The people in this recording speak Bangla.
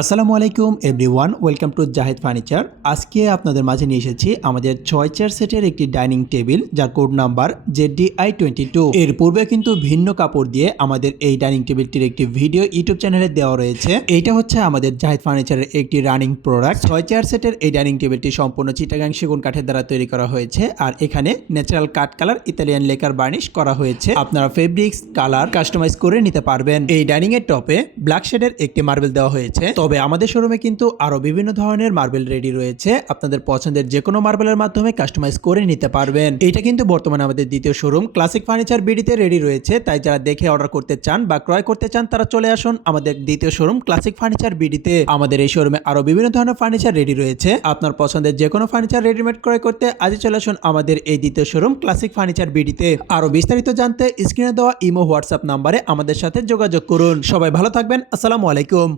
আসসালামু আলাইকুম everyone, welcome to Zahid furniture. আজকে আপনাদের মাঝে নিয়ে এসেছি আমাদের 6 চেয়ার সেটের একটি ডাইনিং টেবিল, যার কোড নাম্বার ZDI22। এর পূর্বে কিন্তু ভিন্ন কাপড় দিয়ে আমাদের এই ডাইনিং টেবিলটির একটি ভিডিও ইউটিউব চ্যানেলে দেওয়া রয়েছে। এইটা হচ্ছে আমাদের জাহিদ ফার্নিচারের একটি রানিং প্রোডাক্ট। 6 চেয়ার সেটের এই ডাইনিং টেবিলটি সম্পূর্ণ চিটাগাং সেগুন কাঠের দ্বারা তৈরি করা হয়েছে, আর এখানে ন্যাচারাল কাঠ কালার ইতালিয়ান লেকার বার্নিশ করা হয়েছে। আপনারা ফেব্রিক্স কালার কাস্টমাইজ করে নিতে পারবেন। এই ডাইনিং এর টপে ব্ল্যাক শেডের একটি মার্বেল দেওয়া হয়েছে। তবে আমাদের শোরুমে কিন্তু আরো বিভিন্ন ধরনের মার্বেল রেডি রয়েছে, আপনাদের পছন্দের যে কোনো মার্বেলের মাধ্যমে কাস্টমাইজ করে নিতে পারবেন। এটা কিন্তু বর্তমানে আমাদের দ্বিতীয় শোরুম ক্লাসিক ফার্নিচার বিডিতে রেডি রয়েছে, তাই যারা দেখে অর্ডার করতে চান বা ক্রয় করতে চান তারা চলে আসুন আমাদের দ্বিতীয় শোরুম ক্লাসিক ফার্নিচার বিডিতে। আমাদের এই শোরুমে আরো বিভিন্ন ধরনের ফার্নিচার রেডি রয়েছে, আপনার পছন্দের যে কোনো ফার্নিচার রেডিমেড ক্রয় করতে আজই চলে আসুন আমাদের এই দ্বিতীয় শোরুম ক্লাসিক ফার্নিচার বিডিতে। আরো বিস্তারিত জানতে স্ক্রিনে দেওয়া ইমো হোয়াটসঅ্যাপ নাম্বারে আমাদের সাথে যোগাযোগ করুন। সবাই ভালো থাকবেন, আসসালামু আলাইকুম।